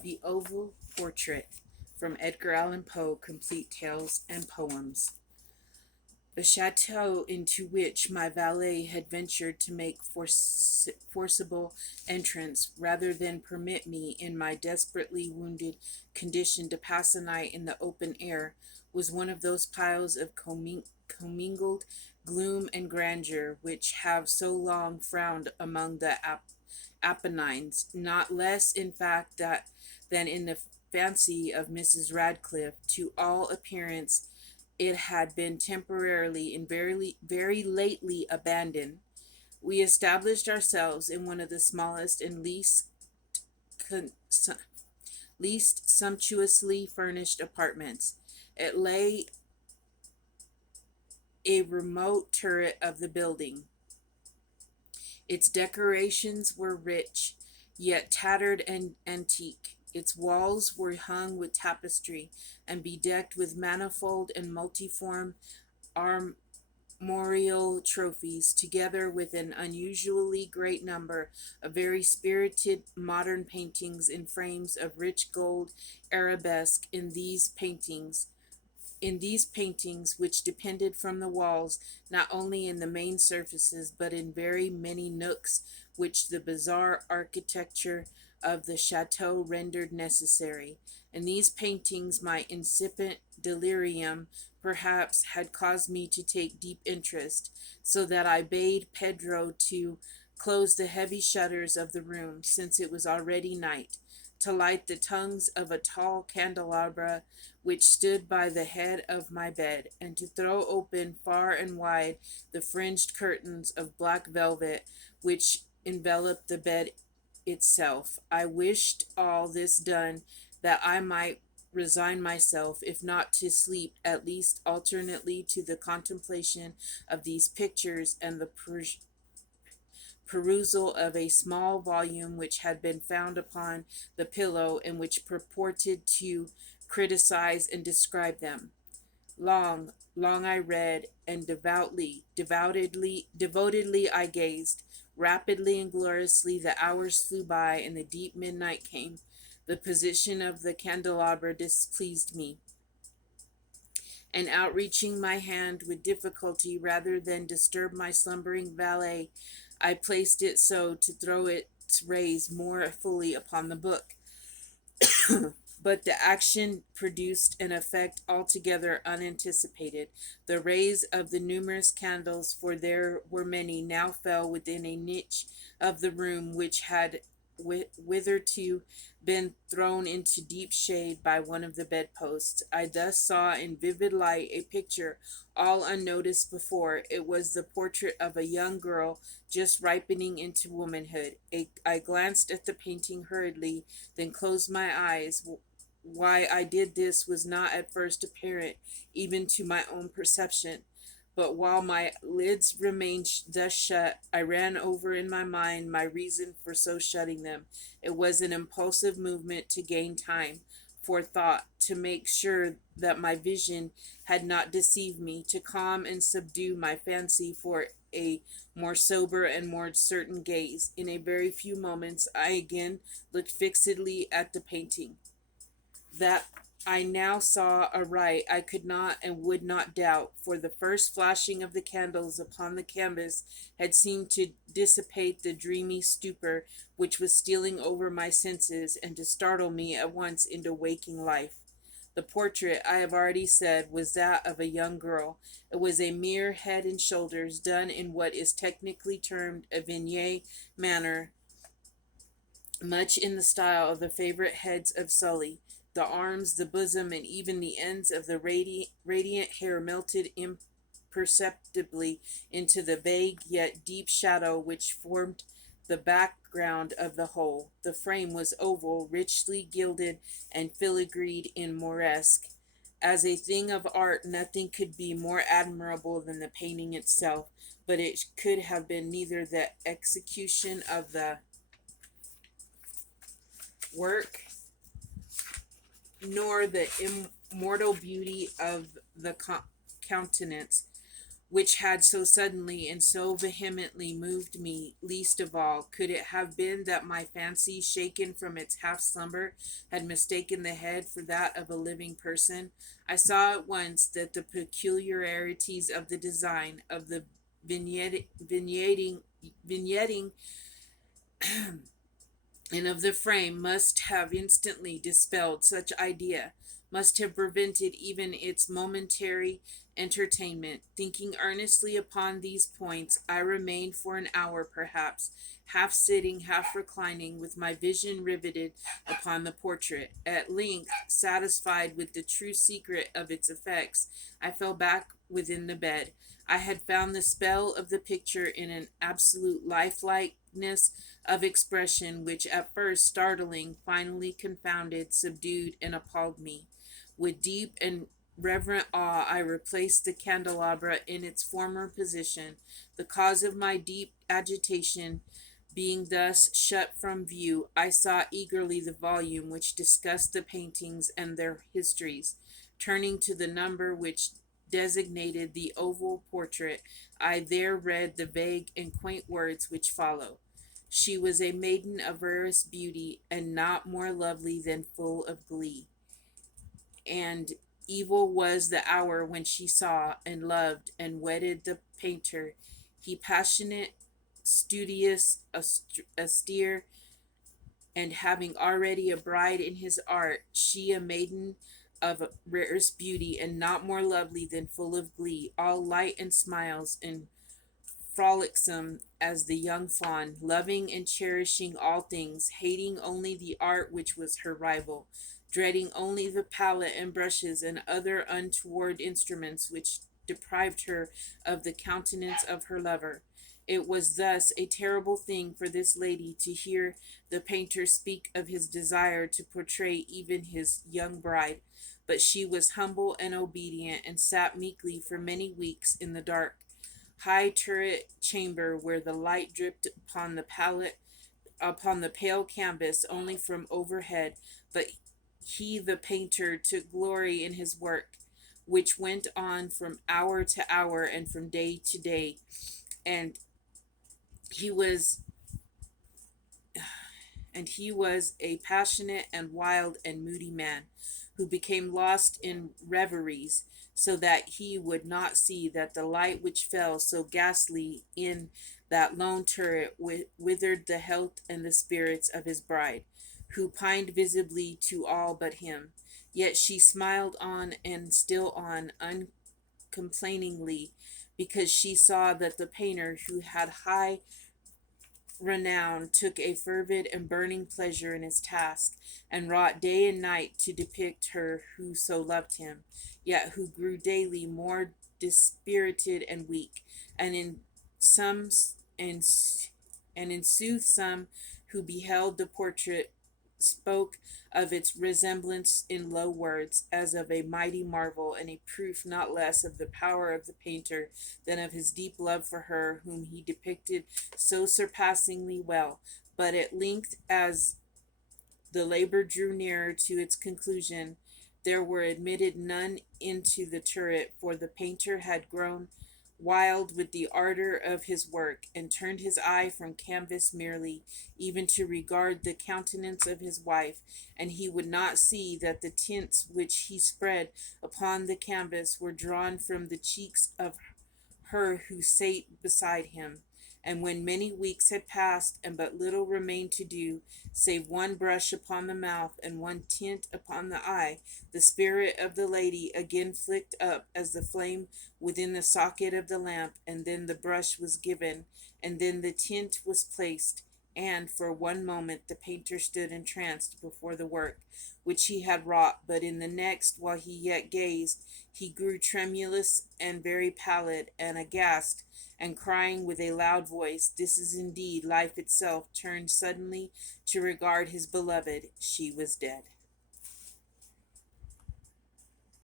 The Oval Portrait from Edgar Allan Poe, Complete Tales and Poems. The chateau into which my valet had ventured to make forcible entrance, rather than permit me, in my desperately wounded condition, to pass a night in the open air, was one of those piles of commingled gloom and grandeur which have so long frowned among the Apennines, not less, in fact, than in the fancy of Mrs. Radcliffe. To all appearance, it had been temporarily and very lately abandoned. We established ourselves in one of the smallest and con- least sumptuously furnished apartments. It lay a remote turret of the building. Its decorations were rich, yet tattered and antique. Its walls were hung with tapestry and bedecked with manifold and multiform armorial trophies, together with an unusually great number of very spirited modern paintings in frames of rich gold arabesque. In these paintings, which depended from the walls, not only in the main surfaces, but in very many nooks which the bizarre architecture of the chateau rendered necessary. In these paintings, my incipient delirium perhaps had caused me to take deep interest, so that I bade Pedro to close the heavy shutters of the room, since it was already night, to light the tongues of a tall candelabra which stood by the head of my bed, and to throw open far and wide the fringed curtains of black velvet which enveloped the bed itself. I wished all this done that I might resign myself, if not to sleep, at least alternately to the contemplation of these pictures and the perusal of a small volume which had been found upon the pillow, and which purported to criticize and describe them. Long I read, and devotedly I gazed. Rapidly and gloriously the hours flew by, and the deep midnight came. The position of the candelabra displeased me, and outreaching my hand with difficulty, rather than disturb my slumbering valet, I placed it so to throw its rays more fully upon the book. But the action produced an effect altogether unanticipated. The rays of the numerous candles, for there were many, now fell within a niche of the room which had hitherto been thrown into deep shade by one of the bedposts. I thus saw in vivid light a picture all unnoticed before. It was the portrait of a young girl just ripening into womanhood. I glanced at the painting hurriedly, then closed my eyes. Why I did this was not at first apparent even to my own perception, but while my lids remained thus shut, I ran over in my mind my reason for so shutting them. It was an impulsive movement to gain time for thought, to make sure that my vision had not deceived me, to calm and subdue my fancy for a more sober and more certain gaze. In a very few moments I again looked fixedly at the painting. That I now saw aright I could not and would not doubt, for the first flashing of the candles upon the canvas had seemed to dissipate the dreamy stupor which was stealing over my senses, and to startle me at once into waking life. The portrait, I have already said, was that of a young girl. It was a mere head and shoulders, done in what is technically termed a vignette manner, much in the style of the favorite heads of Sully. The arms, the bosom, and even the ends of the radiant hair melted imperceptibly into the vague yet deep shadow which formed the background of the whole. The frame was oval, richly gilded, and filigreed in Moresque. As a thing of art, nothing could be more admirable than the painting itself, but it could have been neither the execution of the work nor the immortal beauty of the countenance, which had so suddenly and so vehemently moved me. Least of all could it have been that my fancy, shaken from its half slumber, had mistaken the head for that of a living person. I saw at once that the peculiarities of the design of the vignetting and of the frame must have instantly dispelled such idea, must have prevented even its momentary entertainment. Thinking earnestly upon these points, I remained for an hour perhaps, half sitting, half reclining, with my vision riveted upon the portrait. At length, satisfied with the true secret of its effects, I fell back within the bed. I had found the spell of the picture in an absolute lifelikeness of expression which, at first startling, finally confounded, subdued, and appalled me. With deep and reverent awe, I replaced the candelabra in its former position. The cause of my deep agitation being thus shut from view, I sought eagerly the volume which discussed the paintings and their histories. Turning to the number which designated the oval portrait, I there read the vague and quaint words which follow. She was a maiden of rarest beauty, and not more lovely than full of glee. And evil was the hour when she saw and loved and wedded the painter. He passionate, studious, austere, and having already a bride in his art, she a maiden of rarest beauty, and not more lovely than full of glee, all light and smiles, and frolicsome as the young fawn, loving and cherishing all things, hating only the art which was her rival, dreading only the palette and brushes and other untoward instruments which deprived her of the countenance of her lover. It was thus a terrible thing for this lady to hear the painter speak of his desire to portray even his young bride, but she was humble and obedient, and sat meekly for many weeks in the dark high turret chamber where the light dripped upon the pale canvas only from overhead. But he, the painter, took glory in his work, which went on from hour to hour and from day to day, and he was he was a passionate and wild and moody man, who became lost in reveries, so that he would not see that the light which fell so ghastly in that lone turret withered the health and the spirits of his bride, who pined visibly to all but him. Yet she smiled on and still on uncomplainingly, because she saw that the painter, who had high renown, took a fervid and burning pleasure in his task, and wrought day and night to depict her who so loved him, yet who grew daily more dispirited and weak, and in some and, and in sooth some who beheld the portrait spoke of its resemblance in low words, as of a mighty marvel, and a proof not less of the power of the painter than of his deep love for her whom he depicted so surpassingly well. But at length, as the labor drew nearer to its conclusion, there were admitted none into the turret, for the painter had grown wild with the ardor of his work, and turned his eye from canvas merely, even to regard the countenance of his wife, and he would not see that the tints which he spread upon the canvas were drawn from the cheeks of her who sate beside him. And when many weeks had passed, and but little remained to do, save one brush upon the mouth and one tint upon the eye, the spirit of the lady again flicked up as the flame within the socket of the lamp, and then the brush was given, and then the tint was placed, and for one moment the painter stood entranced before the work which he had wrought, but in the next, while he yet gazed, he grew tremulous and very pallid and aghast, and crying with a loud voice, "This is indeed life itself," turned suddenly to regard his beloved. She was dead.